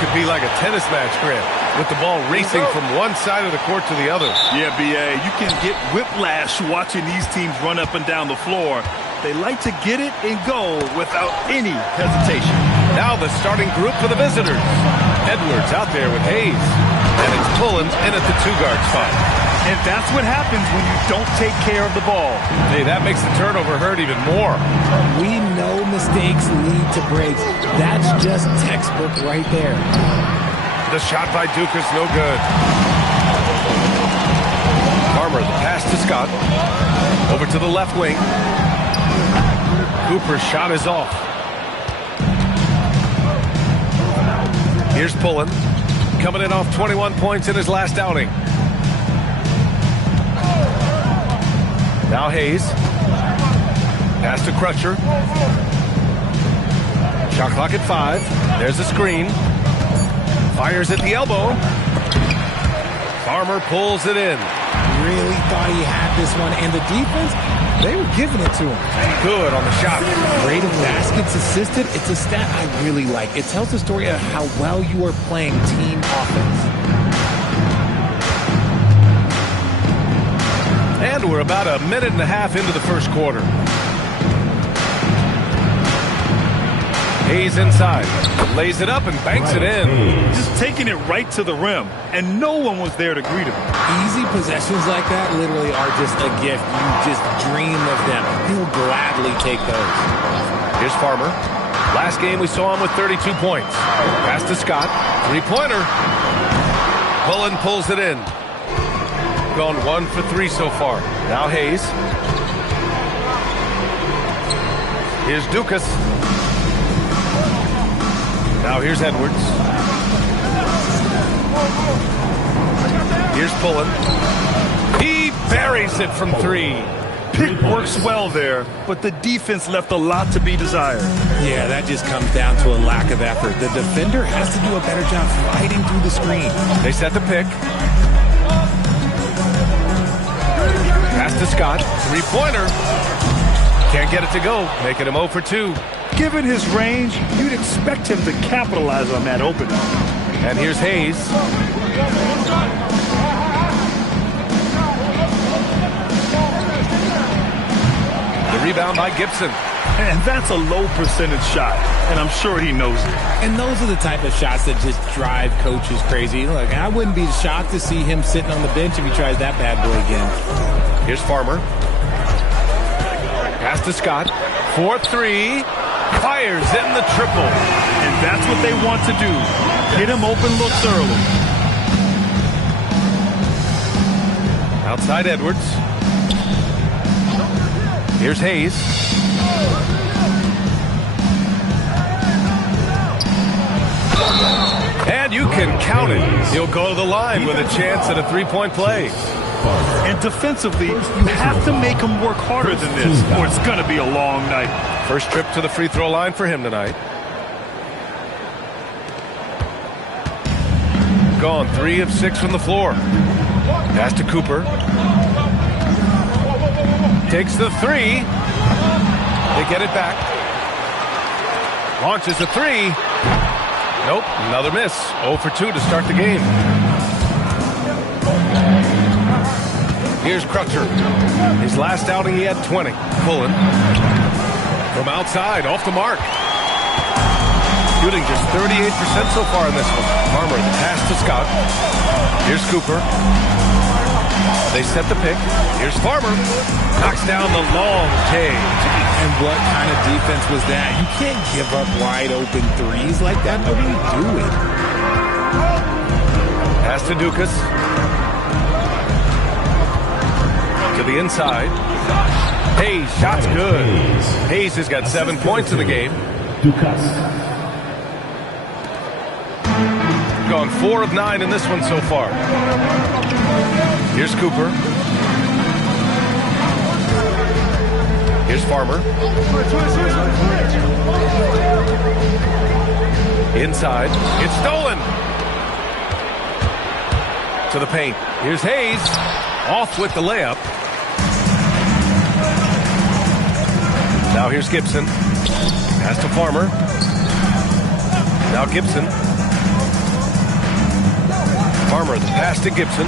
could be like a tennis match, Grant, with the ball racing from one side of the court to the other. Yeah, B.A., you can get whiplash watching these teams run up and down the floor. They like to get it and go without any hesitation. Now the starting group for the visitors. Edwards out there with Hayes. And it's Pullen in at the two-guard spot. And that's what happens when you don't take care of the ball. Hey, that makes the turnover hurt even more. We know mistakes lead to breaks. That's just textbook right there. The shot by Duke is no good. Farmer, the pass to Scott. Over to the left wing. Cooper's shot is off. Here's Pullen. Coming in off 21 points in his last outing. Now Hayes. Pass to Crutcher. Shot clock at 5. There's the screen. Fires at the elbow. Farmer pulls it in. Really thought he had this one. And the defense, they were giving it to him. Good on the shot. Rate of baskets assisted. It's a stat I really like. It tells the story of how well you are playing team offense. And we're about a minute and a half into the first quarter. Hayes inside. Lays it up and banks it in. Just taking it right to the rim. And no one was there to greet him. Easy possessions like that literally are just a gift. You just dream of them. He'll gladly take those. Here's Farmer. Last game we saw him with 32 points. Pass to Scott. Three-pointer. Pullen pulls it in. Gone 1 for 3 so far. Now Hayes. Here's Dukas. Now here's Edwards. Here's Pullen. He buries it from 3. Pick works well there, but the defense left a lot to be desired. Yeah, that just comes down to a lack of effort. The defender has to do a better job fighting through the screen. They set the pick. Pass to Scott. Three-pointer. Can't get it to go. Making him 0 for 2. Given his range, you'd expect him to capitalize on that opening. And here's Hayes. The rebound by Gibson. And that's a low percentage shot, and I'm sure he knows it. And those are the type of shots that just drive coaches crazy. Look, I wouldn't be shocked to see him sitting on the bench if he tries that bad boy again. Here's Farmer. Pass to Scott. 4-3. Fires in the triple. And that's what they want to do. Get him open looks early. Outside Edwards. Here's Hayes. And you can count it. He'll go to the line with a chance at a three-point play. And defensively, you have to make him work harder than this, or it's going to be a long night. First trip to the free throw line for him tonight. Gone 3 of 6 from the floor. Pass to Cooper. Takes the 3. They get it back. Launches a 3. Nope, another miss. 0 for 2 to start the game. Here's Crutcher. His last outing, he had 20. Pullen. From outside, off the mark. Shooting just 38% so far in this one. Farmer, the pass to Scott. Here's Cooper. They set the pick. Here's Farmer. Knocks down the long K. And what kind of defense was that? You can't give up wide open threes like that. Nobody do it. Pass to Dukas. To the inside. Hayes, shot's good. Hayes has got 7 points in the game. Gone 4 of 9 in this one so far. Here's Cooper. Here's Farmer. Inside. It's stolen. To the paint. Here's Hayes. Off with the layup. Now here's Gibson. Pass to Farmer. Now Gibson. Farmer, the pass to Gibson.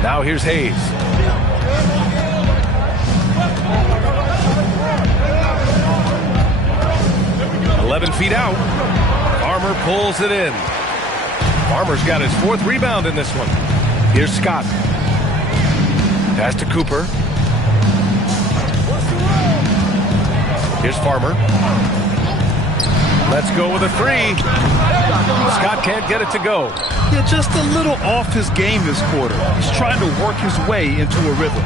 Now here's Hayes. Feet out. Farmer pulls it in. Farmer's got his 4th rebound in this one. Here's Scott. Pass to Cooper. Here's Farmer. Let's go with a 3. Scott can't get it to go. Yeah, just a little off his game this quarter. He's trying to work his way into a rhythm.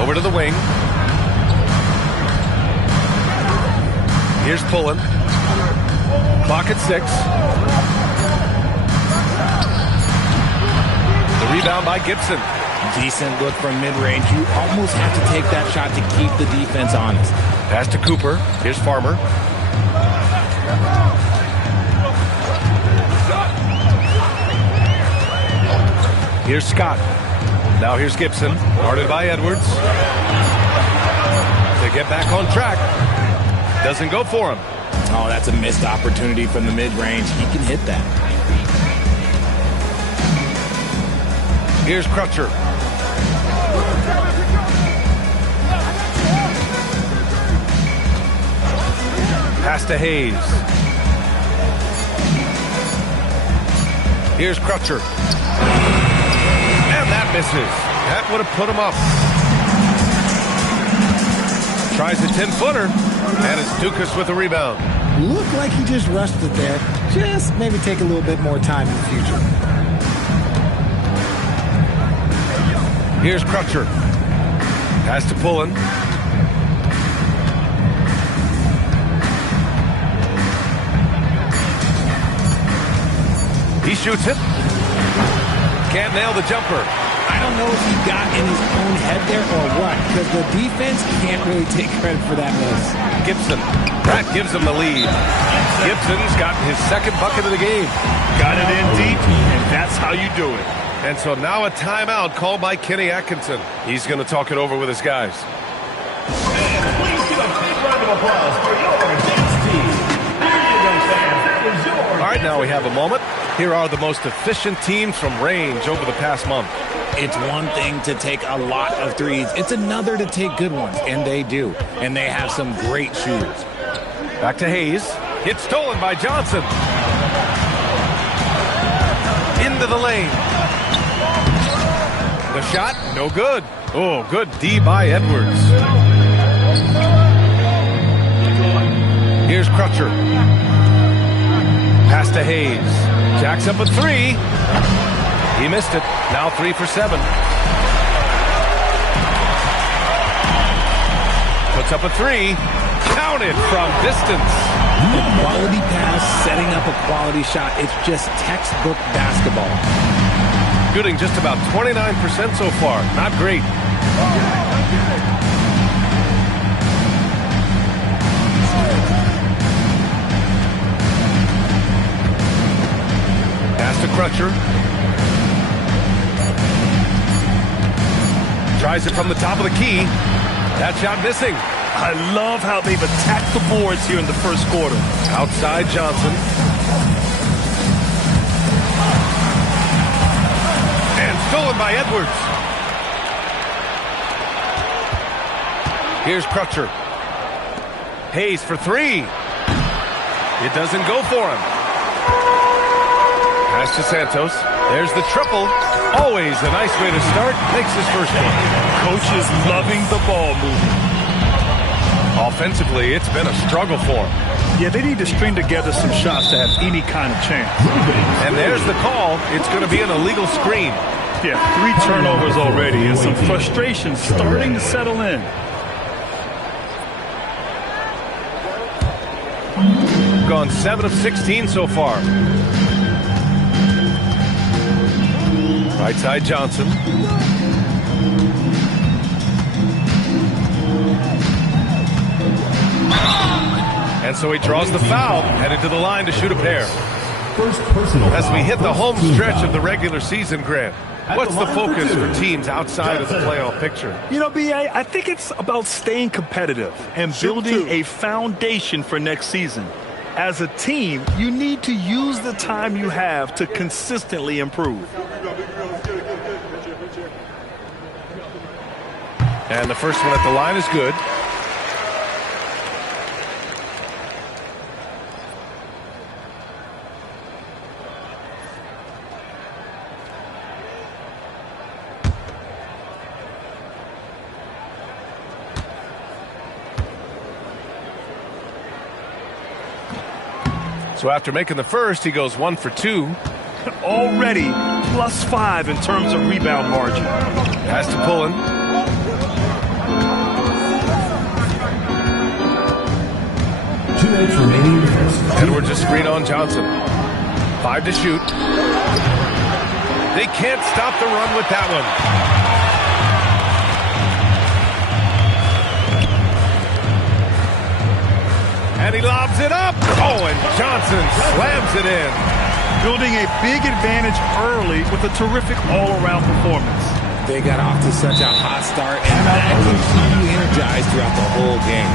Over to the wing. Here's Pullen. Clock at 6. The rebound by Gibson. Decent look from mid-range. You almost have to take that shot to keep the defense honest. Pass to Cooper. Here's Farmer. Here's Scott. Now here's Gibson. Guarded by Edwards. They get back on track. Doesn't go for him. Oh, that's a missed opportunity from the mid-range. He can hit that. Here's Crutcher. Pass to Hayes. Here's Crutcher. And that misses. That would have put him up. Tries a 10-footer. And it's Dukas with the rebound. Looked like he just rushed it there. Just maybe take a little bit more time in the future. Here's Crutcher. Pass to Pullen. He shoots it. Can't nail the jumper. I don't know if he got in his own head there or what, because the defense can't really take credit for that miss. Gibson. That gives him the lead. Gibson's got his 2nd bucket of the game. Got it in deep, and that's how you do it. And so now a timeout called by Kenny Atkinson. He's going to talk it over with his guys. Please give a big round of applause for your dance team. Here you go, fans. That was your All right, now we have a moment. Here are the most efficient teams from range over the past month. It's one thing to take a lot of threes. It's another to take good ones, and they do. And they have some great shooters. Back to Hayes. It's stolen by Johnson. Into the lane. The shot, no good. Oh, good D by Edwards. Here's Crutcher. Pass to Hayes. Jacks up a 3. He missed it. Now 3 for 7. Puts up a 3. Counted from distance. A quality pass, setting up a quality shot. It's just textbook basketball. Shooting just about 29% so far. Not great. Pass to Crutcher. Tries it from the top of the key. That shot missing. I love how they've attacked the boards here in the first quarter. Outside Johnson. And stolen by Edwards. Here's Crutcher. Hayes for 3. It doesn't go for him. Pass to Santos. There's the triple. Always a nice way to start. Makes his first one. Coach is loving the ball movement. Offensively, it's been a struggle for him. Yeah, they need to string together some shots to have any kind of chance. And there's the call. It's going to be an illegal screen. Yeah, 3 turnovers already and some frustration starting to settle in. Gone 7 of 16 so far. Right side Johnson. And so he draws the foul, headed to the line to shoot a pair. first personal As we foul. hit the First home team stretch foul. of the regular season, Grant, What's the focus for teams outside of the playoff picture? You know, B.A., I think it's about staying competitive and building a foundation for next season. As a team, you need to use the time you have to consistently improve. And the first one at the line is good. So after making the first, he goes 1 for 2. Already +5 in terms of rebound margin. Has to pull in. 2 minutes remaining. Edwards a screen on Johnson. 5 to shoot. They can't stop the run with that one. And he lobs it up. Oh, and Johnson slams it in. Building a big advantage early with a terrific all-around performance. They got off to such a hot start, and that keeps you energized throughout the whole game.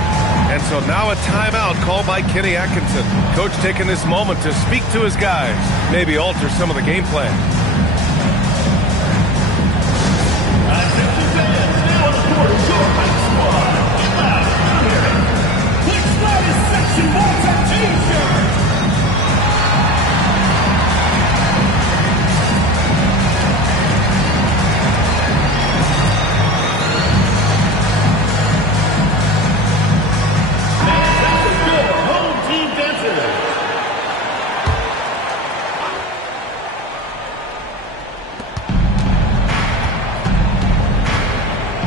And so now a timeout called by Kenny Atkinson. Coach taking this moment to speak to his guys, maybe alter some of the game plan.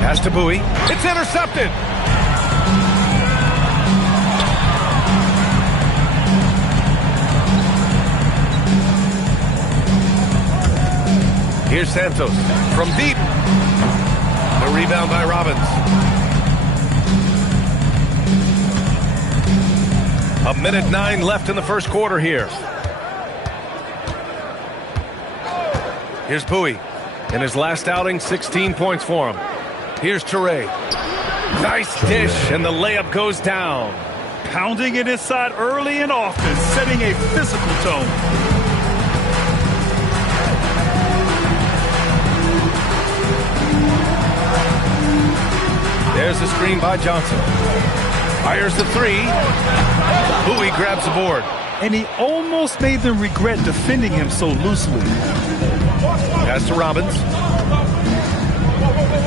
Pass to Bowie. It's intercepted. Here's Santos from deep. The rebound by Robbins. A minute 9 left in the first quarter here. Here's Bowie. In his last outing, 16 points for him. Here's Toure. Nice dish, and the layup goes down. Pounding it inside early and often, setting a physical tone. There's the screen by Johnson. Fires the 3. Bowie grabs the board. And he almost made them regret defending him so loosely. Pass to Robbins.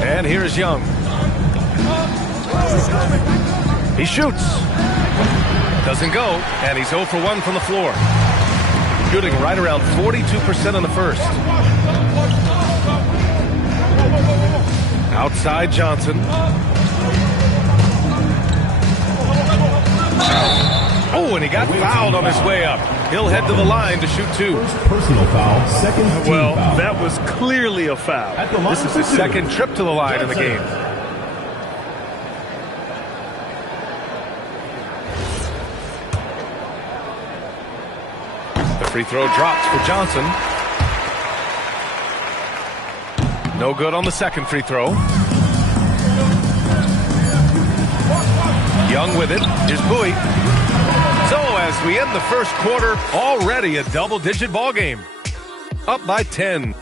And here's Young. He shoots. Doesn't go, and he's 0 for 1 from the floor. Shooting right around 42% in the first. Outside Johnson. Oh, and he got fouled on his way up. He'll head to the line to shoot 2. Personal foul, second team Well, foul. that was clearly a foul. This is his second trip to the line in the game. The free throw drops for Johnson. No good on the second free throw. Young with it. Here's Bowie. So as we end the first quarter, already a double-digit ball game. Up by 10.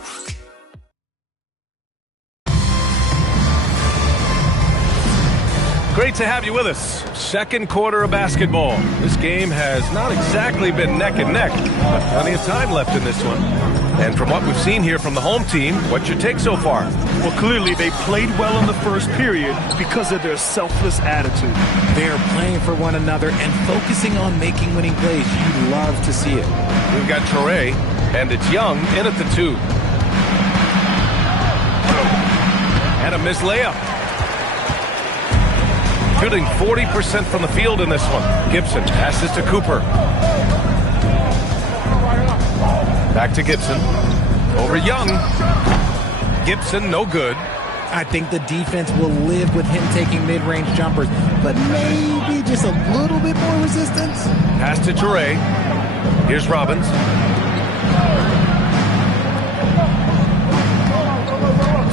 Great to have you with us. Second quarter of basketball. This game has not exactly been neck and neck, but plenty of time left in this one. And from what we've seen here from the home team, what's your take so far? Well, clearly they played well in the first period because of their selfless attitude. They are playing for one another and focusing on making winning plays. You love to see it. We've got Toure, and it's Young in at the 2. And a missed layup. Shooting 40% from the field in this one. Gibson passes to Cooper. Back to Gibson. Over Young. Gibson, no good. I think the defense will live with him taking mid-range jumpers, but maybe just a little bit more resistance. Pass to Toure. Here's Robbins.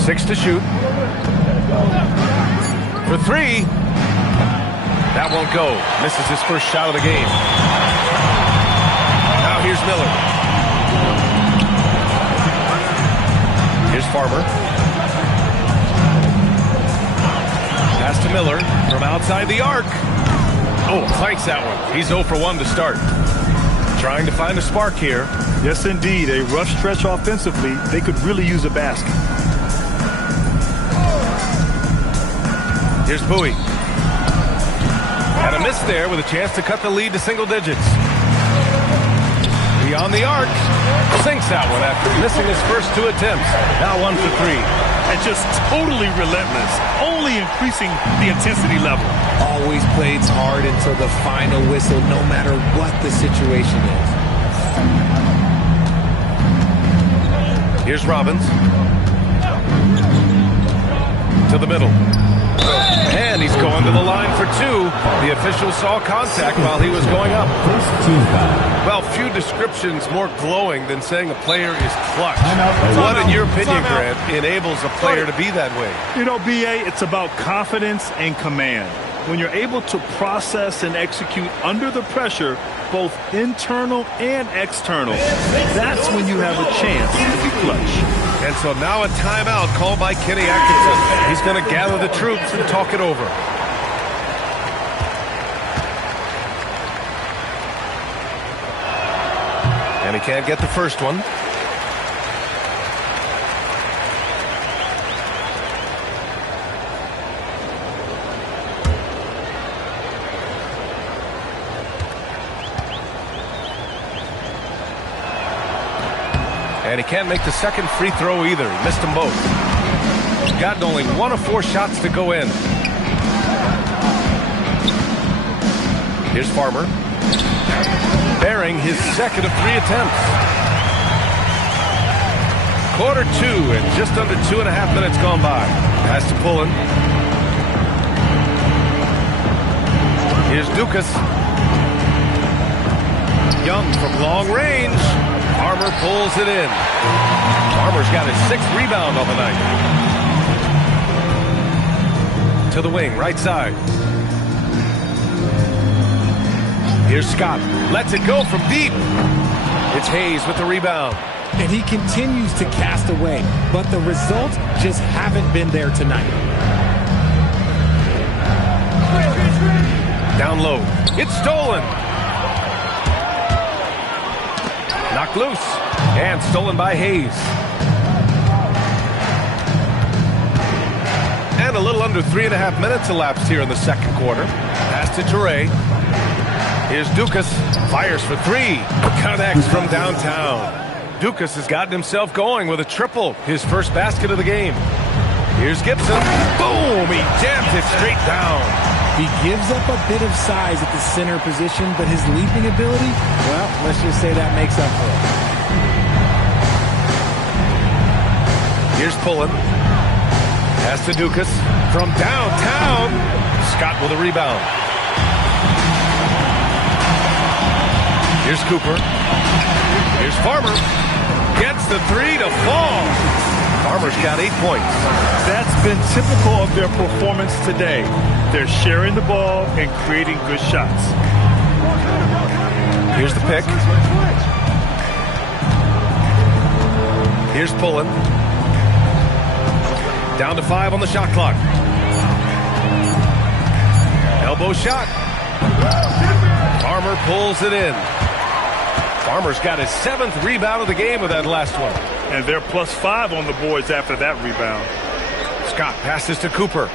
6 to shoot. For 3. That won't go. Misses his first shot of the game. Now here's Miller. Here's Farmer. Pass to Miller from outside the arc. Oh, clanks that one. He's 0 for 1 to start. Trying to find a spark here. Yes, indeed. A rough stretch offensively. They could really use a basket. Here's Bowie. And a miss there with a chance to cut the lead to single digits. Beyond the arc. Sinks that one after missing his first 2 attempts. Now 1 for 3. And just totally relentless. Only increasing the intensity level. Always plays hard until the final whistle, no matter what the situation is. Here's Robbins. To the middle. And he's going to the line for 2. The official saw contact while he was going up. Well, few descriptions more glowing than saying a player is clutch. What, in your opinion, Grant, enables a player to be that way? You know, B.A., it's about confidence and command. When you're able to process and execute under the pressure, both internal and external, that's when you have a chance to be clutch. And so now a timeout called by Kenny Atkinson. He's going to gather the troops and talk it over. And he can't get the first one. And he can't make the second free throw either. He missed them both. He's gotten only 1 of 4 shots to go in. Here's Farmer. Bearing his second of 3 attempts. Quarter 2 and just under 2.5 minutes gone by. Pass to Pullen. Here's Dukas. Young from long range. Farmer pulls it in. Farmer's got his 6th rebound on the night. To the wing, right side. Here's Scott. Lets it go from deep. It's Hayes with the rebound. And he continues to cast away, but the results just haven't been there tonight. Down low. It's stolen. Knocked loose. And stolen by Hayes. And a little under 3.5 minutes elapsed here in the second quarter. Pass to Toure. Here's Dukas. Fires for 3. Connects from downtown. Dukas has gotten himself going with a triple. His first basket of the game. Here's Gibson. Boom! He jams it straight down. He gives up a bit of size at the center position, but his leaping ability, well, let's just say that makes up for it. Here's Pullen. Pass to Dukas. From downtown. Scott with a rebound. Here's Cooper. Here's Farmer. Gets the 3 to fall. Farmer's got 8 points. That's been typical of their performance today. They're sharing the ball and creating good shots. Here's the pick. Here's Pullen. Down to 5 on the shot clock. Elbow shot. Farmer pulls it in. Farmer's got his 7th rebound of the game with that last one. And they're +5 on the boards after that rebound. Scott passes to Cooper.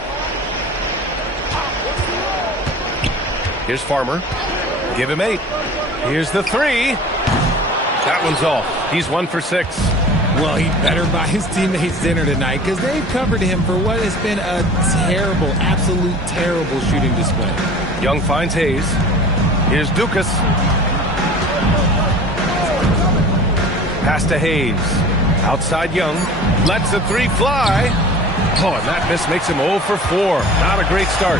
Here's Farmer. Give him 8. Here's the 3. That one's off. He's 1 for 6. Well, he better buy his teammates dinner tonight because they've covered him for what has been a terrible, absolute terrible shooting display. Young finds Hayes. Here's Dukas. Pass to Hayes. Outside Young. Lets the 3 fly. Oh, and that miss makes him 0 for 4. Not a great start.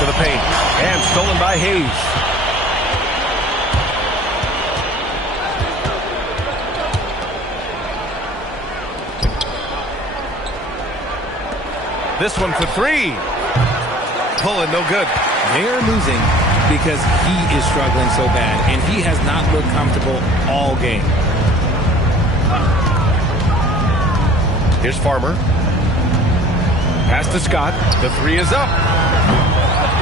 To the paint. And stolen by Hayes. This one for three. Pulling, no good. They're losing because he is struggling so bad, and he has not looked comfortable all game. Here's Farmer. Pass to Scott. The three is up.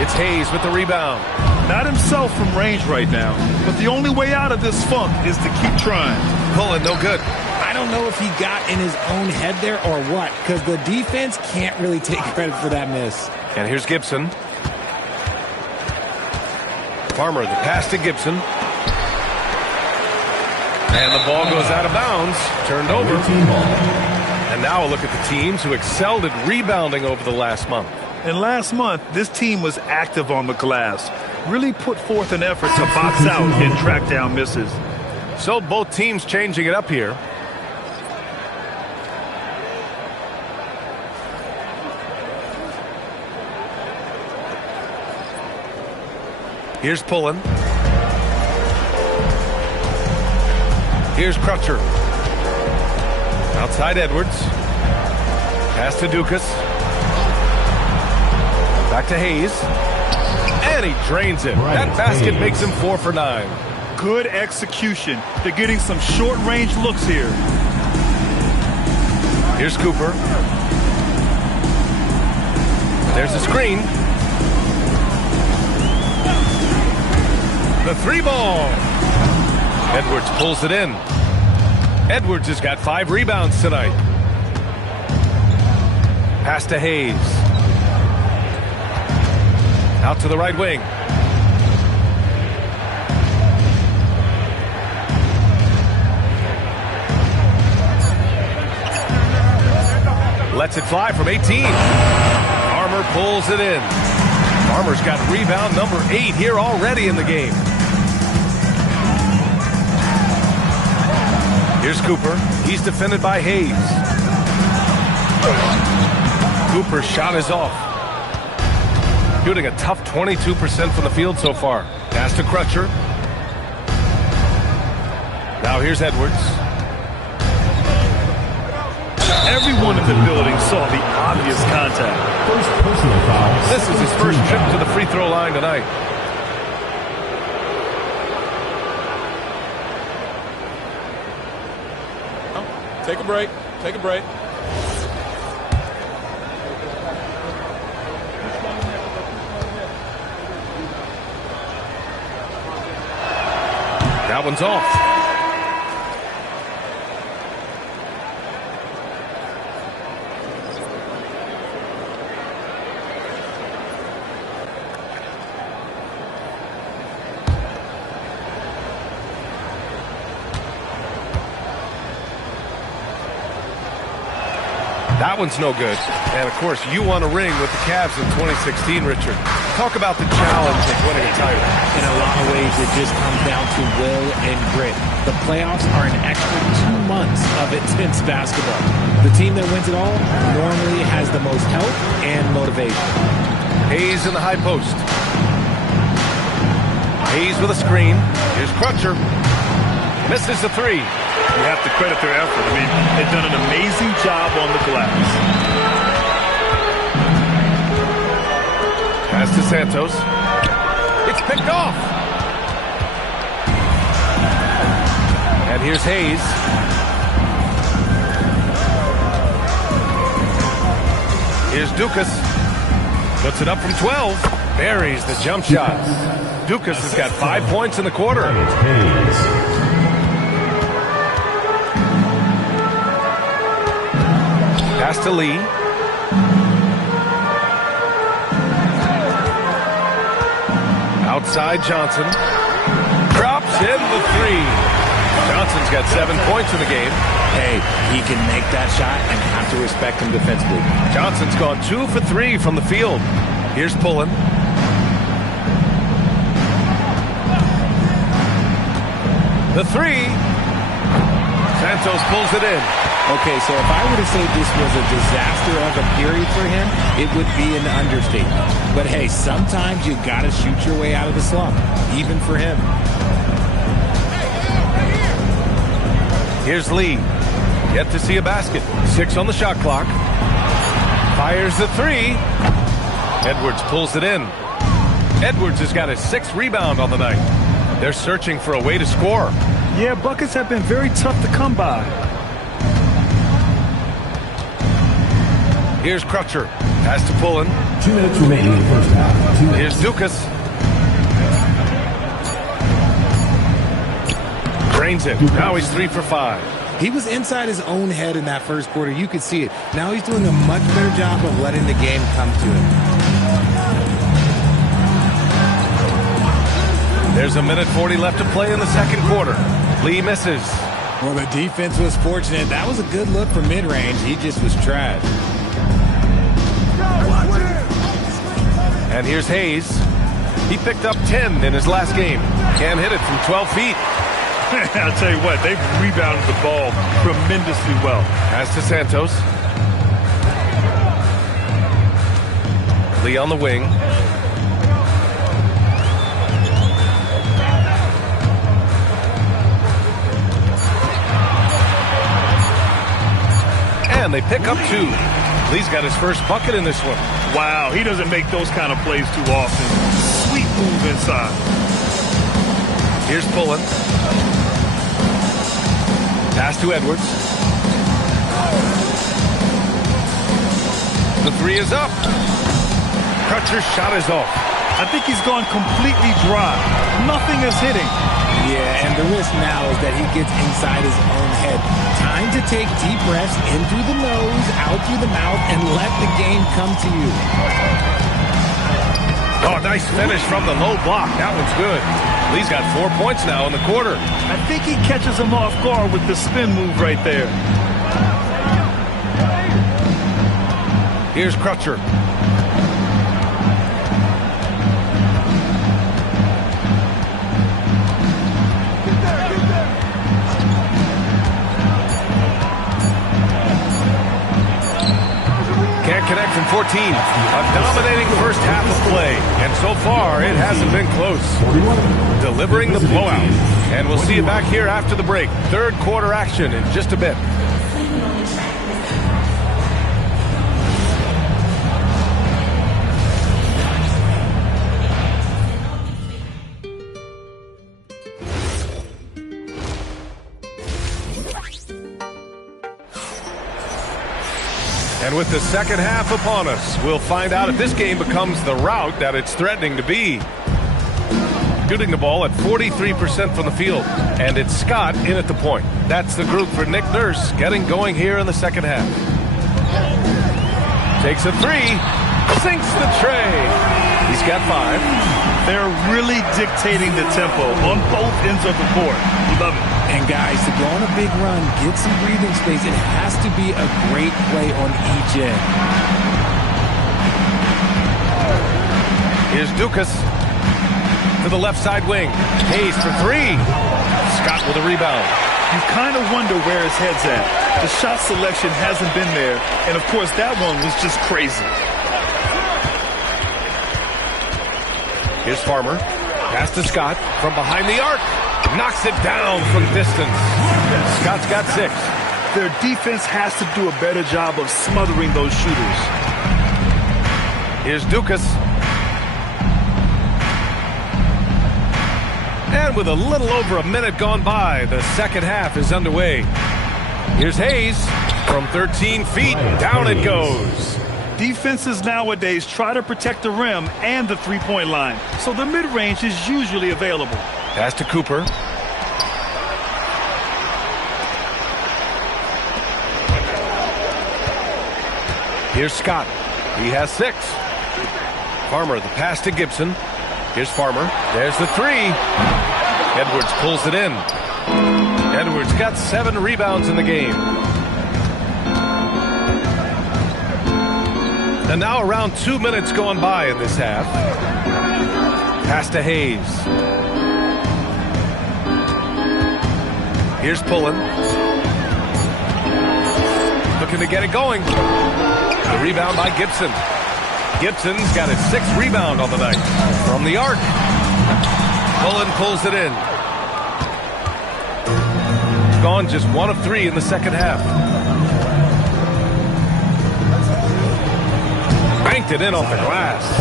It's Hayes with the rebound. Not himself from range right now, but the only way out of this funk is to keep trying. Pulling, no good. I don't know if he got in his own head there or what, because the defense can't really take credit for that miss. And here's Gibson. Farmer, the pass to Gibson. And the ball goes out of bounds. Turned over. And now a look at the teams who excelled at rebounding over the last month. And last month, this team was active on the glass. Really put forth an effort to box out and track down misses. So both teams changing it up here. Here's Pullen. Here's Crutcher. Outside Edwards. Pass to Dukas. Back to Hayes. And he drains it. That basket makes him 4 for 9. Good execution. They're getting some short-range looks here. Here's Cooper. There's a screen. The three ball. Edwards pulls it in. Edwards has got 5 rebounds tonight. Pass to Hayes. Out to the right wing. Lets it fly from 18. Farmer pulls it in. Farmer's got rebound number 8 here already in the game. Here's Cooper. He's defended by Hayes. Cooper's shot is off. Shooting a tough 22% from the field so far. Pass to Crutcher. Now here's Edwards. Everyone in the building saw the obvious contact. First personal foul. This is his first trip to the free throw line tonight. Take a break. Take a break. That one's off. That one's no good. And, of course, you won a ring with the Cavs in 2016, Richard. Talk about the challenge of winning a title. In a lot of ways, it just comes down to will and grit. The playoffs are an extra 2 months of intense basketball. The team that wins it all normally has the most help and motivation. Hayes in the high post. Hayes with a screen. Here's Crutcher. Misses the three. You have to credit their effort. I mean, they've done an amazing job on the glass. Pass to Santos. It's picked off. And here's Hayes. Here's Dukas. Puts it up from 12. Buries the jump shot. Dukas has got 5 points in the quarter. Pass to Lee. Outside Johnson. Drops in the three. Johnson's got 7 points in the game. Hey, he can make that shot and have to respect him defensively. Johnson's gone 2 for 3 from the field. Here's Pullen. The three. Santos pulls it in. Okay, so if I were to say this was a disaster of a period for him, it would be an understatement. But hey, sometimes you got to shoot your way out of the slump, even for him. Here's Lee. Yet to see a basket. 6 on the shot clock. Fires the three. Edwards pulls it in. Edwards has got his 6th rebound on the night. They're searching for a way to score. Yeah, buckets have been very tough to come by. Here's Crutcher. Pass to Pullen. 2 minutes remaining in the first half. Here's Dukas. Drains it. Now he's 3 for 5. He was inside his own head in that first quarter. You could see it. Now he's doing a much better job of letting the game come to him. There's a minute 40 left to play in the second quarter. Lee misses. Well, the defense was fortunate. That was a good look from mid-range. He just was trash. And here's Hayes. He picked up 10 in his last game. Can't hit it from 12 feet. I'll tell you what, they've rebounded the ball tremendously well. Pass to Santos. Lee on the wing. And they pick up 2. Lee's got his first bucket in this one. Wow, he doesn't make those kind of plays too often. Sweet move inside. Here's Pullen. Pass to Edwards. The 3 is up. Crutcher's shot is off. I think he's gone completely dry. Nothing is hitting. Yeah, and the risk now is that he gets inside his own head. Time to take deep breaths in through the nose, out through the mouth, and let the game come to you. Oh, nice finish from the low block. That one's good. Lee's got 4 points now in the quarter. I think he catches him off guard with the spin move right there. Here's Crutcher. Can't connect from 14. A dominating first half of play. And so far, it hasn't been close. Delivering the blowout. And we'll see you back here after the break. Third quarter action in just a bit. And with the second half upon us, we'll find out if this game becomes the rout that it's threatening to be. Shooting the ball at 43% from the field. And it's Scott in at the point. That's the group for Nick Nurse getting going here in the second half. Takes a 3. Sinks the tray. He's got 5. They're really dictating the tempo on both ends of the court. Love it. And guys, to go on a big run, get some breathing space, it has to be a great play on each end. Here's Dukas to the left side wing. Hayes for 3. Scott with a rebound. You kind of wonder where his head's at. The shot selection hasn't been there, and of course that one was just crazy. Here's Farmer. Pass to Scott from behind the arc. Knocks it down from distance. Scott's got 6. Their defense has to do a better job of smothering those shooters. Here's Dukas. And with a little over a minute gone by, the second half is underway. Here's Hayes. From 13 feet, down it goes. Defenses nowadays try to protect the rim and the three-point line, so the mid-range is usually available. Pass to Cooper. Here's Scott. He has 6. Farmer, the pass to Gibson. Here's Farmer. There's the 3. Edwards pulls it in. Edwards got 7 rebounds in the game. And now around 2 minutes gone by in this half. Pass to Hayes. Here's Pullen. Looking to get it going. The rebound by Gibson. Gibson's got his 6th rebound on the night. From the arc. Pullen pulls it in. Gone just 1 of 3 in the second half. banked it in off the glass.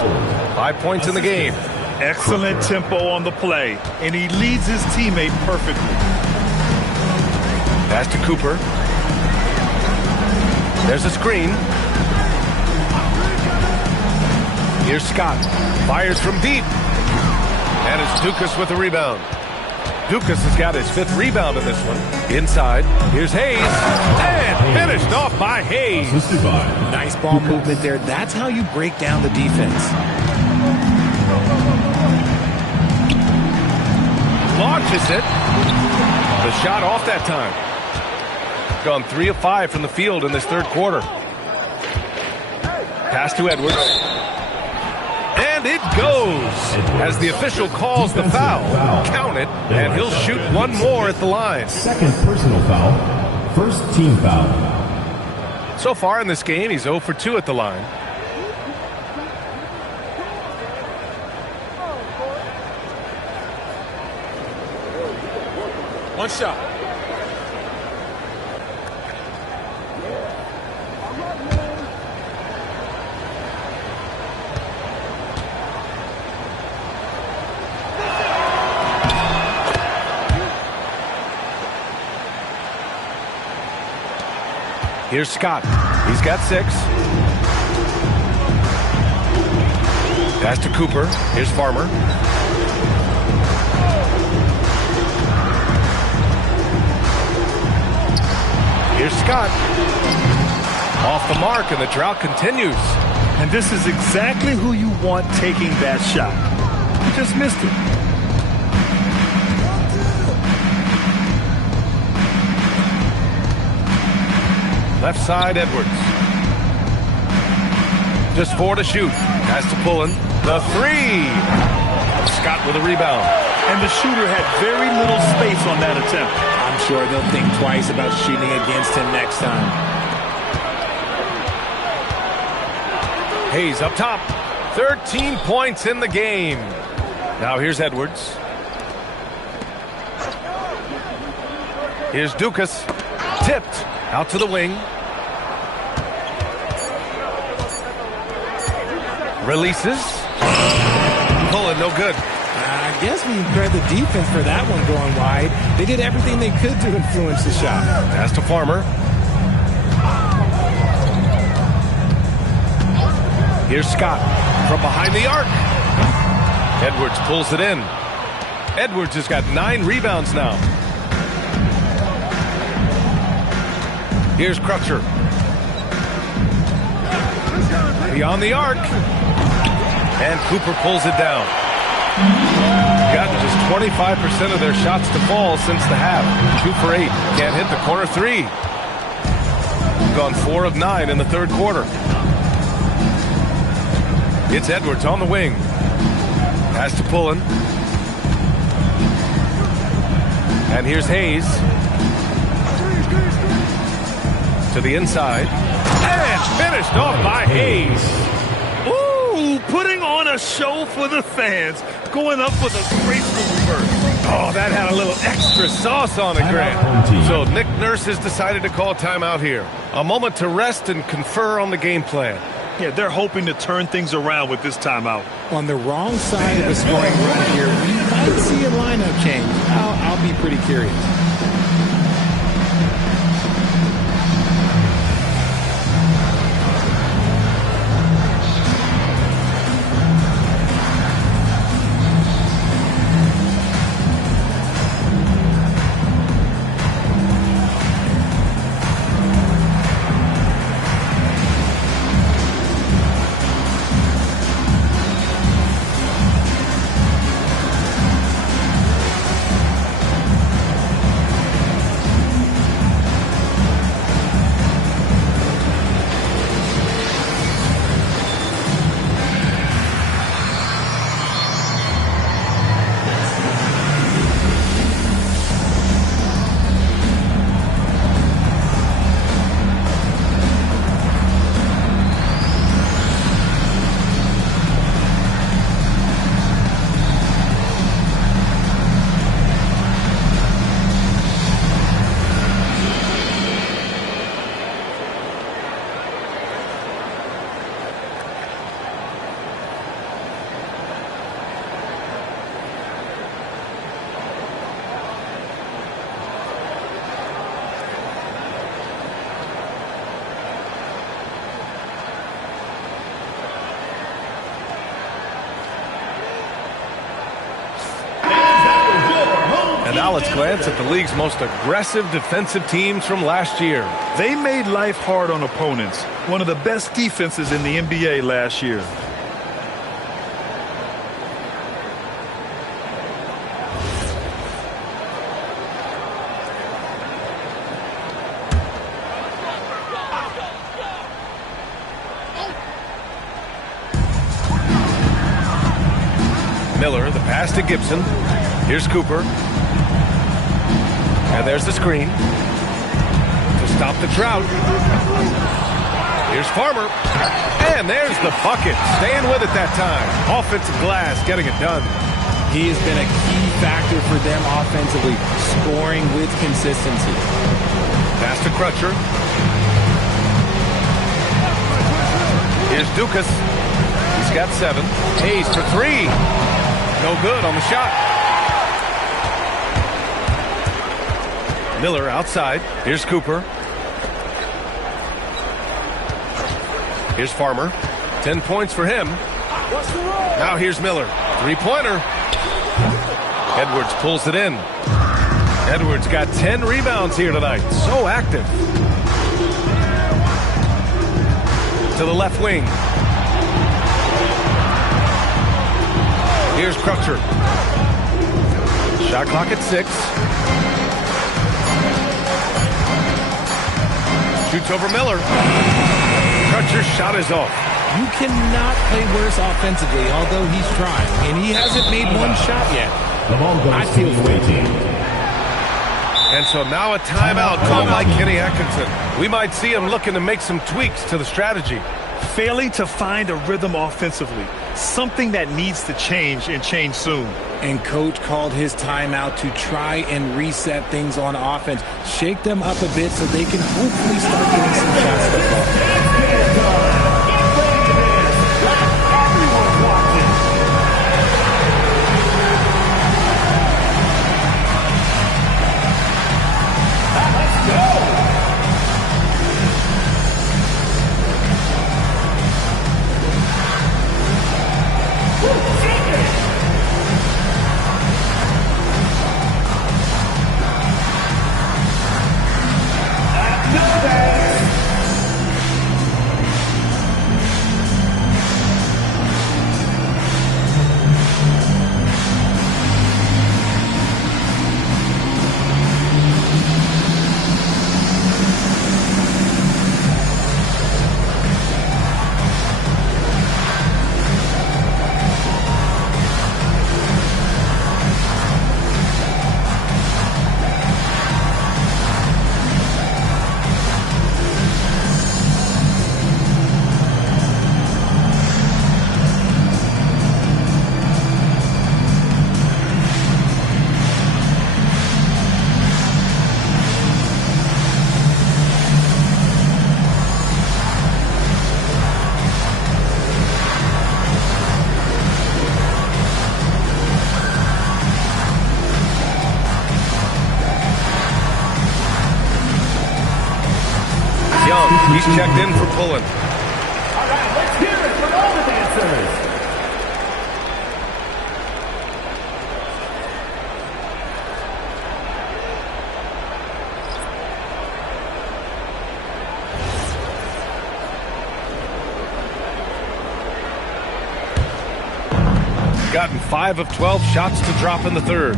5 points in the game. Excellent tempo on the play, and he leads his teammate perfectly. Pass to Cooper. There's a screen. Here's Scott. Fires from deep. And it's Dukas with the rebound. Dukas has got his 5th rebound in this one. Inside. Here's Hayes. And finished off by Hayes. Nice ball movement there. That's how you break down the defense. Launches it. The shot off that time. Gone 3 of 5 from the field in this 3rd quarter. Pass to Edwards. And it goes as the official calls the foul. Count it, and he'll shoot one more at the line. 2nd personal foul. 1st team foul. So far in this game, he's 0 for 2 at the line. One shot. Here's Scott. He's got 6. Pass to Cooper. Here's Farmer. Here's Scott. Off the mark, and the drought continues. And this is exactly who you want taking that shot. You just missed it. Left side, Edwards. Just 4 to shoot. Has to pull in. The 3. Scott with a rebound. And the shooter had very little space on that attempt. I'm sure they'll think twice about shooting against him next time. Hayes up top. 13 points in the game. Now here's Edwards. Here's Dukas. Tipped. Out to the wing. Releases. Pulling, no good. I guess we can credit the defense for that one going wide. They did everything they could to influence the shot. Pass to Farmer. Here's Scott from behind the arc. Edwards pulls it in. Edwards has got 9 rebounds now. Here's Crutcher. Beyond the arc. And Cooper pulls it down. Gotten just 25% of their shots to fall since the half. 2 for 8. Can't hit the corner 3. Gone 4 of 9 in the 3rd quarter. It's Edwards on the wing. Has to pull in. And here's Hayes. To the inside. And finished off by Hayes. Ooh, putting on a show for the fans. Going up with a graceful reverse. Oh, that had a little extra sauce on it, Grant. So Nick Nurse has decided to call timeout here. A moment to rest and confer on the game plan. Yeah, they're hoping to turn things around with this timeout. On the wrong side of a scoring run here, we might see a lineup change. I'll be pretty curious. And now let's glance at the league's most aggressive defensive teams from last year. They made life hard on opponents. One of the best defenses in the NBA last year. Miller, the pass to Gibson. Here's Cooper. And there's the screen to stop the drought. Here's Farmer. And there's the bucket. Staying with it that time. Offensive glass getting it done. He has been a key factor for them offensively, scoring with consistency. Pass to Crutcher. Here's Dukas. He's got 7. Hayes for 3. No good on the shot. Miller outside. Here's Cooper. Here's Farmer. 10 points for him. Now here's Miller. 3-pointer. Edwards pulls it in. Edwards got 10 rebounds here tonight. So active. To the left wing. Here's Crutcher. Shot clock at 6. Shoots over Miller. Crutcher's shot is off. You cannot play worse offensively, although he's trying. And he hasn't made one shot yet. The ball goes to the away team. And so now a timeout called by Kenny Atkinson. We might see him looking to make some tweaks to the strategy. Failing to find a rhythm offensively. Something that needs to change and change soon. And coach called his timeout to try and reset things on offense. Shake them up a bit so they can hopefully start getting some shots to fall. He's checked in for pulling. All right, let's hear it for all the dancers. Gotten 5 of 12 shots to drop in the third.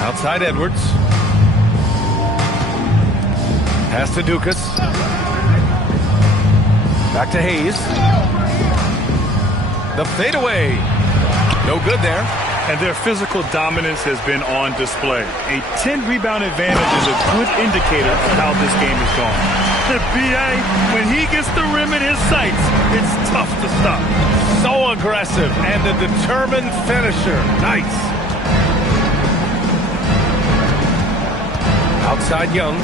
Outside Edwards. Pass to Dukas. Back to Hayes. The fadeaway. No good there. And their physical dominance has been on display. A 10-rebound advantage is a good indicator of how this game is going. The BA, when he gets the rim in his sights, it's tough to stop. So aggressive and a determined finisher. Nice. Outside Young.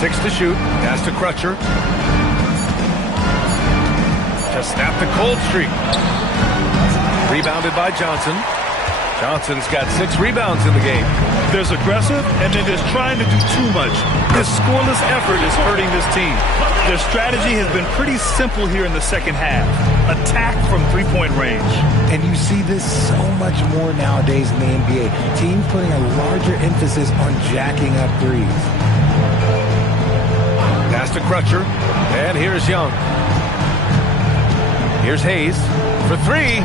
6 to shoot. Pass to Crutcher. To snap the cold streak. Rebounded by Johnson. Johnson's got 6 rebounds in the game. There's aggressive, and then there's trying to do too much. This scoreless effort is hurting this team. Their strategy has been pretty simple here in the second half. Attack from three-point range. And you see this so much more nowadays in the NBA. Teams putting a larger emphasis on jacking up threes. Pass to Crutcher, and here's Young. Here's Hayes for 3.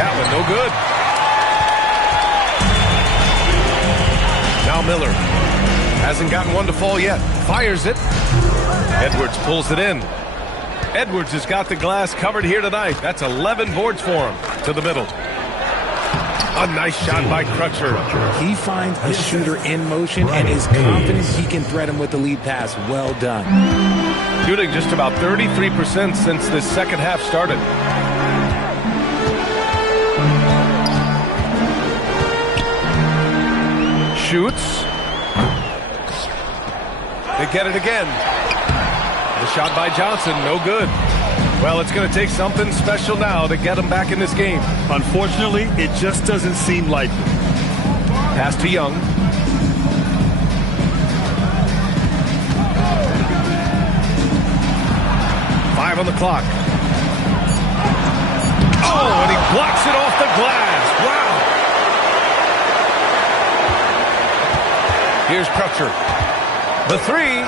That one no good. Now Miller hasn't gotten one to fall yet. Fires it. Edwards pulls it in. Edwards has got the glass covered here tonight. That's 11 boards for him. To the middle. A nice shot by Crutcher. He finds a shooter in motion and is confident he can thread him with the lead pass. Well done. Shooting just about 33% since this second half started. Shoots. They get it again. The shot by Johnson, no good. Well, it's going to take something special now to get him back in this game. Unfortunately, it just doesn't seem likely. Pass to Young. Five on the clock. Oh, and he blocks it off the glass. Wow. Here's Crutcher. The 3.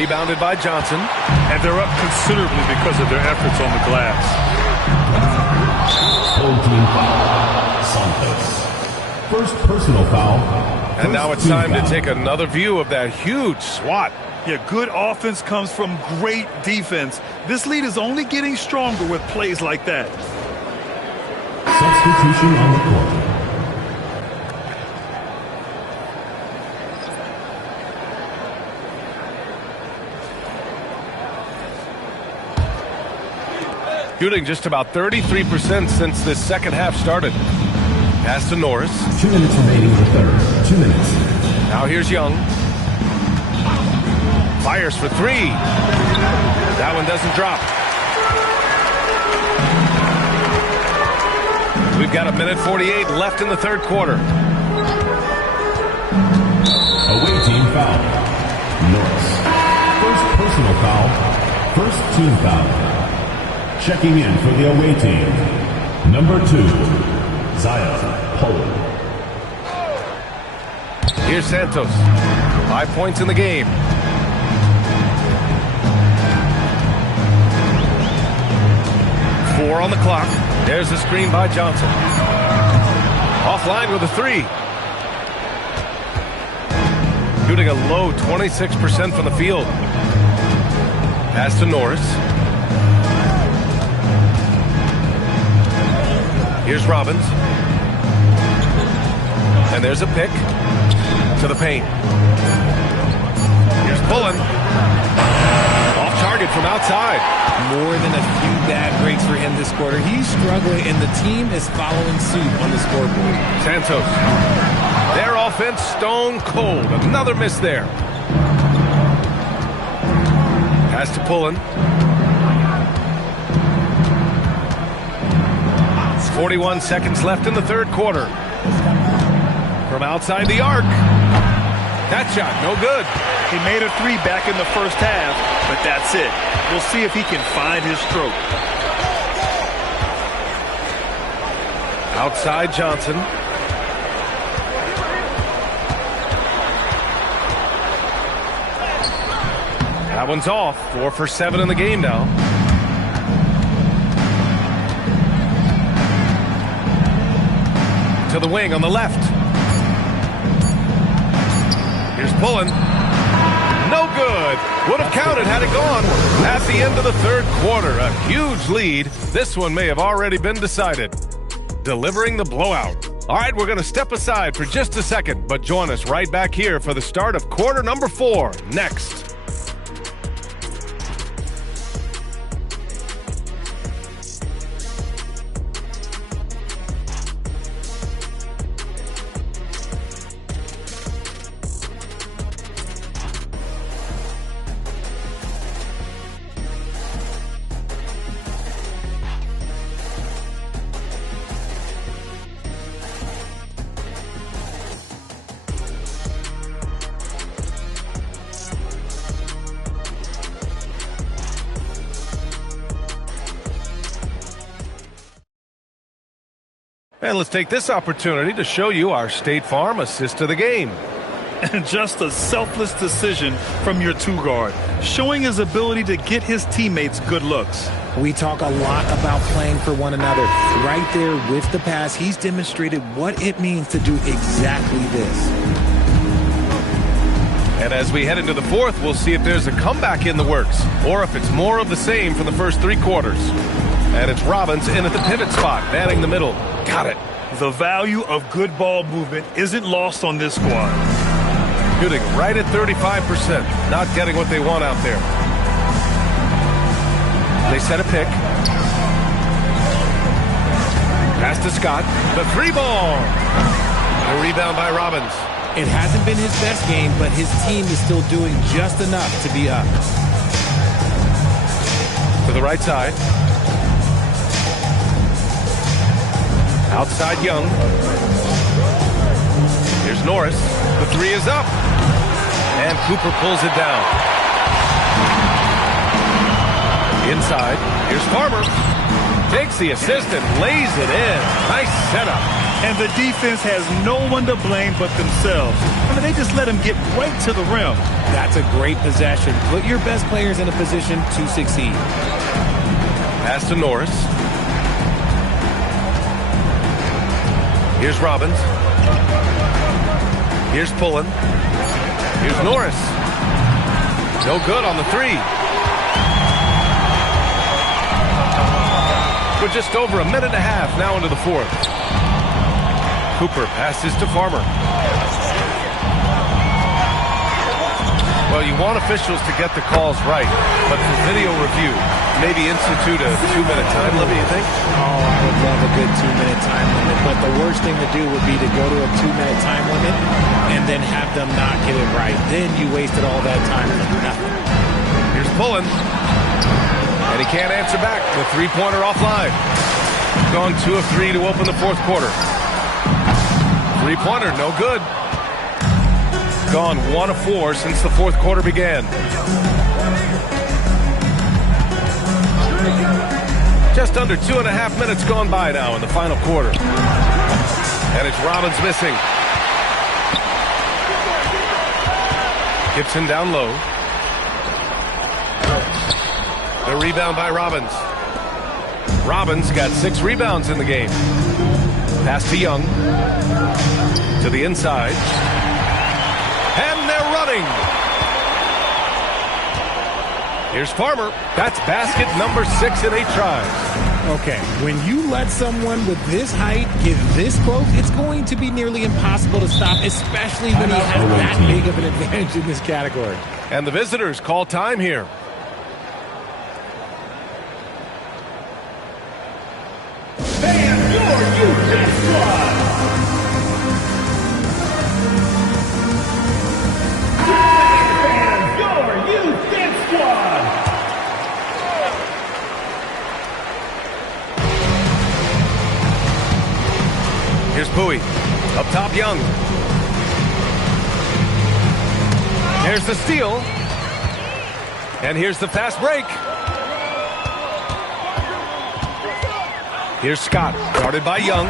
Rebounded by Johnson. And they're up considerably because of their efforts on the glass. Home team foul. Santos. First personal foul. And now it's time to take another view of that huge swat. Yeah, good offense comes from great defense. This lead is only getting stronger with plays like that. Substitution on the court. Shooting just about 33% since this second half started. Pass to Norris. 2 minutes remaining in the third. 2 minutes. Now here's Young. Fires for 3. That one doesn't drop. We've got 1:48 left in the third quarter. Away team foul. Norris. First personal foul. First team foul. Checking in for the away team. Number 2. Zion Pollard. Here's Santos. 5 points in the game. Four on the clock. There's the screen by Johnson. Offline with a 3. Shooting a low 26% from the field. Pass to Norris. Here's Robbins. And there's a pick to the paint. Here's Pullen. Off target from outside. More than a few bad breaks for him this quarter. He's struggling, and the team is following suit on the scoreboard. Santos. Their offense stone cold. Another miss there. Pass to Pullen. 41 seconds left in the third quarter. From outside the arc. That shot, no good. He made a 3 back in the first half, but that's it. We'll see if he can find his stroke. Outside Johnson. That one's off. 4 for 7 in the game now. To the wing on the left. Here's Pullen. No good. Would have counted had it gone. At the end of the third quarter, a huge lead. This one may have already been decided. Delivering the blowout. All right, we're going to step aside for just a second, but join us right back here for the start of quarter number 4 next. And let's take this opportunity to show you our State Farm assist of the game. And just a selfless decision from your two-guard, showing his ability to get his teammates good looks. We talk a lot about playing for one another. Right there with the pass, he's demonstrated what it means to do exactly this. And as we head into the fourth, we'll see if there's a comeback in the works or if it's more of the same from the first 3 quarters. And it's Robbins in at the pivot spot, manning the middle. Got it. The value of good ball movement isn't lost on this squad. Shooting right at 35%. Not getting what they want out there. They set a pick. Pass to Scott. The 3-ball. A rebound by Robbins. It hasn't been his best game, but his team is still doing just enough to be up. To the right side. Outside Young. Here's Norris. The 3 is up. And Cooper pulls it down. Inside. Here's Farmer. Takes the assist and lays it in. Nice setup. And the defense has no one to blame but themselves. I mean, they just let him get right to the rim. That's a great possession. Put your best players in a position to succeed. Pass to Norris. Here's Robbins. Here's Pullen. Here's Norris. No good on the 3. We're just over a minute and a half now into the fourth. Cooper passes to Farmer. Well, you want officials to get the calls right, but for video review, maybe institute a 2-minute time limit, you think? Oh, I would love a good 2-minute time limit, but the worst thing to do would be to go to a 2-minute time limit and then have them not get it right. Then you wasted all that time for nothing. Here's Pullen. And he can't answer back. The 3-pointer offline. Gone 2 of 3 to open the fourth quarter. 3-pointer, no good. Gone 1 of 4 since the fourth quarter began. Just under 2.5 minutes gone by now in the final quarter. And it's Robbins missing. Gibson down low. The rebound by Robbins. Robbins got 6 rebounds in the game. Pass to Young. To the inside. And they're running. Here's Farmer. That's basket number 6 in 8 tries. Okay, when you let someone with this height get this close, it's going to be nearly impossible to stop, especially when he has that big of an advantage in this category. And the visitors call time here. Here's Bowie. Up top, Young. Here's the steal. And here's the fast break. Here's Scott. Guarded by Young.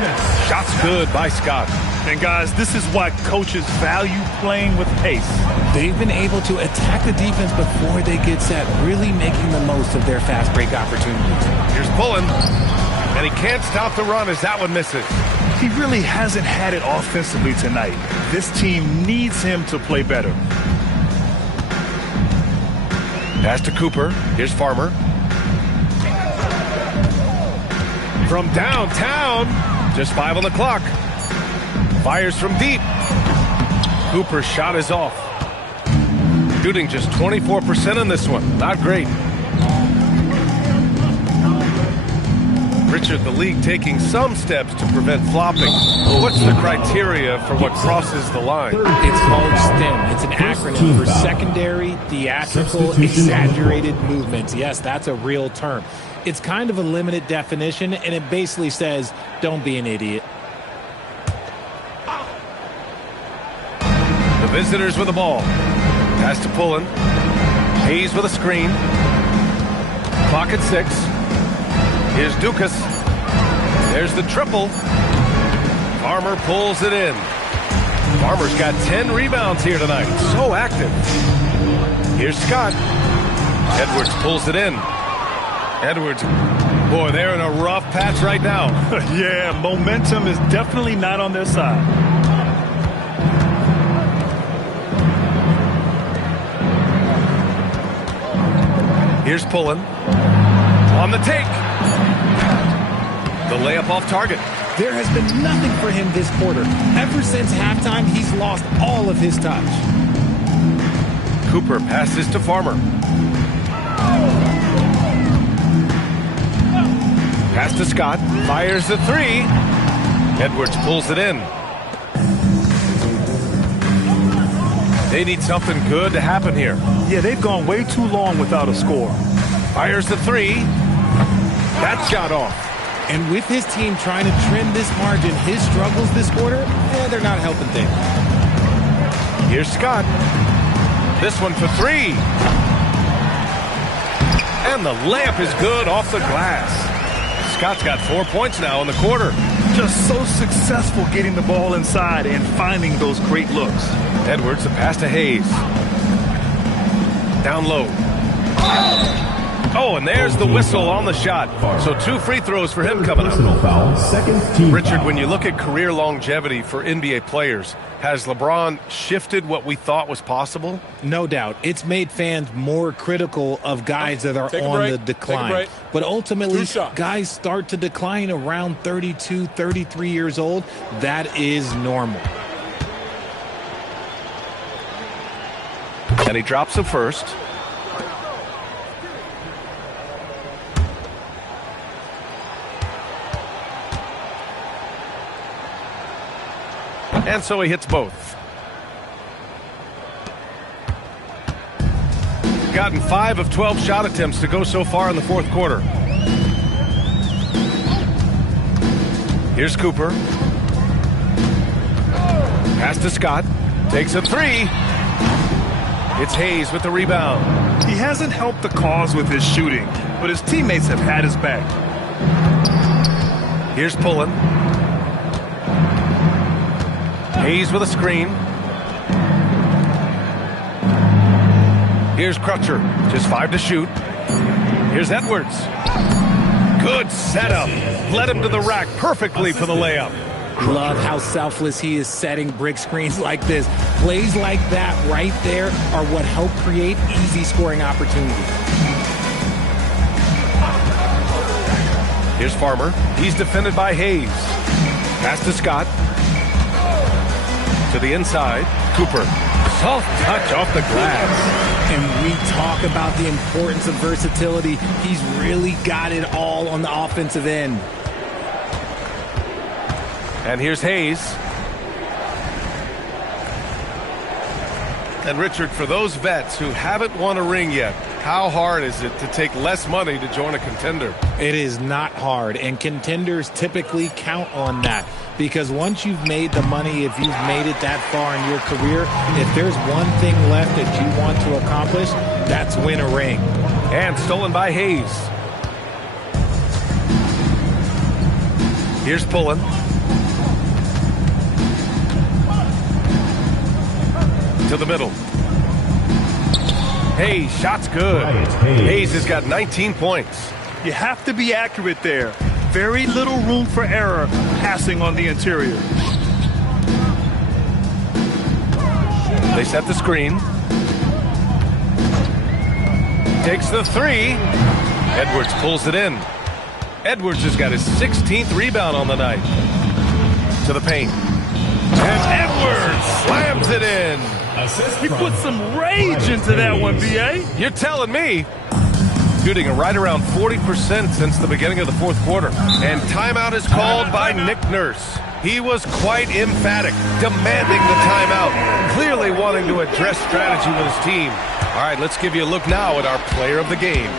Shots good by Scott. And guys, this is why coaches value playing with pace. They've been able to attack the defense before they get set, really making the most of their fast break opportunities. Here's Pullen. And he can't stop the run as that one misses. He really hasn't had it offensively tonight. This team needs him to play better. Pass to Cooper. Here's Farmer. From downtown. Just 5 on the clock. Fires from deep. Cooper's shot is off. Shooting just 24% in this one. Not great. Richard, the league taking some steps to prevent flopping. What's the criteria for what crosses the line? It's called STEM. It's an acronym for secondary, theatrical, exaggerated movements. Yes, that's a real term. It's kind of a limited definition, and it basically says, don't be an idiot. The visitors with the ball. Pass to Pullen. Hayes with a screen. Clock at 6. Here's Dukas. There's the triple. Farmer pulls it in. Farmer's got 10 rebounds here tonight. So active. Here's Scott. Edwards pulls it in. Edwards, boy, they're in a rough patch right now. Yeah, momentum is definitely not on their side. Here's Pullen. On the take. The layup off target. There has been nothing for him this quarter. Ever since halftime, he's lost all of his touch. Cooper passes to Farmer. Pass to Scott. Fires the three. Edwards pulls it in. They need something good to happen here. Yeah, they've gone way too long without a score. Fires the three. That shot off. And with his team trying to trim this margin, his struggles this quarter, they're not helping things. Here's Scott. This one for three. And the layup is good off the glass. Scott's got 4 points now in the quarter. Just so successful getting the ball inside and finding those great looks. Edwards, the pass to Hayes. Down low. Oh, and there's the whistle on the shot. So 2 free throws for him coming up. Foul, second team Richard, foul. when you look at career longevity for NBA players, has LeBron shifted what we thought was possible? No doubt. It's made fans more critical of guys that are on the decline. But ultimately, guys start to decline around 32, 33 years old. That is normal. And he drops the first. And so he hits both. Gotten 5 of 12 shot attempts to go so far in the fourth quarter. Here's Cooper. Pass to Scott. Takes a three. It's Hayes with the rebound. He hasn't helped the cause with his shooting, but his teammates have had his back. Here's Pullen. Hayes with a screen. Here's Crutcher. Just 5 to shoot. Here's Edwards. Good setup. Led him to the rack perfectly for the layup. Love how selfless he is setting brick screens like this. Plays like that right there are what help create easy scoring opportunities. Here's Farmer. He's defended by Hayes. Pass to Scott. To the inside. Cooper. Soft touch off the glass. And we talk about the importance of versatility. He's really got it all on the offensive end. And here's Hayes. And Richard, for those vets who haven't won a ring yet, how hard is it to take less money to join a contender? It is not hard, and contenders typically count on that. Because once you've made the money, if you've made it that far in your career, if there's one thing left that you want to accomplish, that's win a ring. And stolen by Hayes. Here's Pullen. To the middle. Hayes, shot's good. Hayes has got 19 points. You have to be accurate there. Very little room for error passing on the interior. They set the screen. Takes the three. Edwards pulls it in. Edwards has got his 16th rebound on the night. To the paint. And Edwards slams it in. He put some rage into that one, B.A. You're telling me. Shooting right around 40% since the beginning of the fourth quarter. And timeout is called by Nick Nurse. He was quite emphatic, demanding the timeout, clearly wanting to address strategy with his team. All right, let's give you a look now at our player of the game.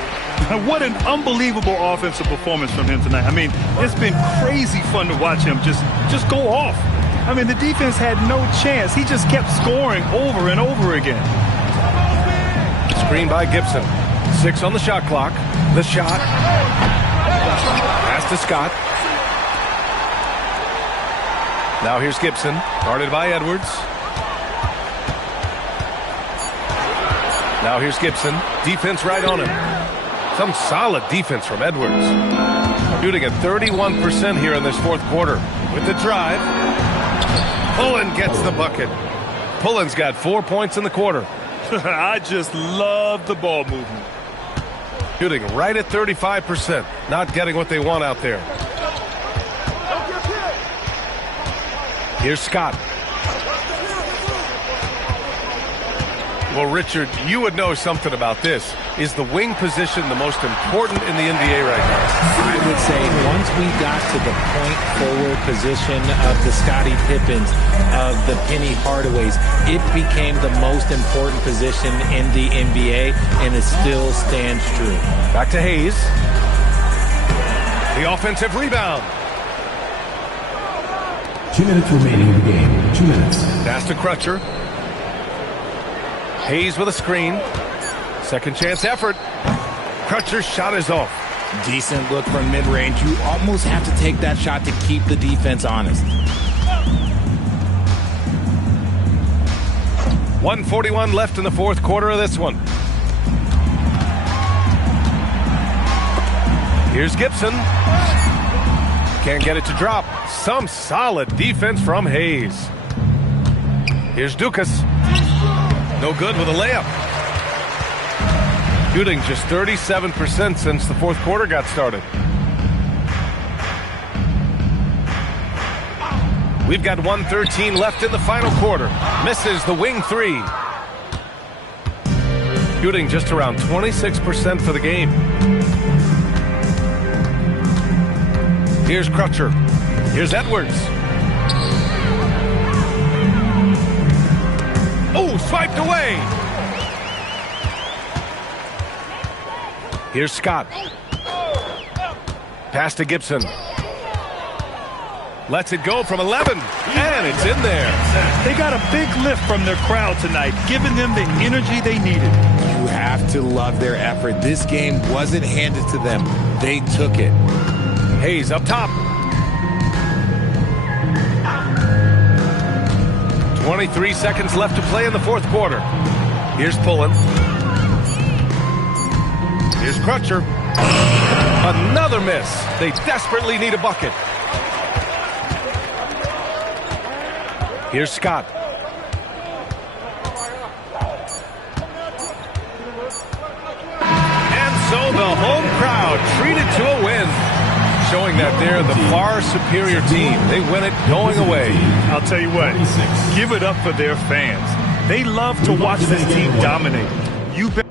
What an unbelievable offensive performance from him tonight. I mean, it's been crazy fun to watch him just go off. I mean, the defense had no chance. He just kept scoring over and over again. Screen by Gibson. 6 on the shot clock. The shot. Pass to Scott. Now here's Gibson, guarded by Edwards. Now here's Gibson, defense right on him. Some solid defense from Edwards. Shooting at 31% here in this fourth quarter. With the drive, Pullen gets the bucket. Pullen's got 4 points in the quarter. I just love the ball movement. Shooting right at 35%. Not getting what they want out there. Here's Scott. Well, Richard, you would know something about this. Is the wing position the most important in the NBA right now? I would say once we got to the point forward position of the Scottie Pippens, of the Penny Hardaways, it became the most important position in the NBA, and it still stands true. Back to Hayes. The offensive rebound. 2 minutes remaining in the game. 2 minutes. Pass to Crutcher. Hayes with a screen. Second chance effort. Crutcher's shot is off. Decent look from mid-range. You almost have to take that shot to keep the defense honest. 1:41 left in the fourth quarter of this one. Here's Gibson. Can't get it to drop. Some solid defense from Hayes. Here's Dukas. No good with a layup. Shooting just 37% since the fourth quarter got started. We've got 1:13 left in the final quarter. Misses the wing three. Shooting just around 26% for the game. Here's Crutcher. Here's Edwards. Oh, swiped away. Here's Scott. Pass to Gibson. Lets it go from 11, and it's in there. They got a big lift from their crowd tonight, giving them the energy they needed. You have to love their effort. This game wasn't handed to them. They took it. Hayes up top. 23 seconds left to play in the fourth quarter. Here's Pullen. Here's Crutcher. Another miss. They desperately need a bucket. Here's Scott. And so the home crowd treated to a win, showing that they're the far superior team. They win it going away. I'll tell you what, give it up for their fans. They love to watch this team dominate. You bet.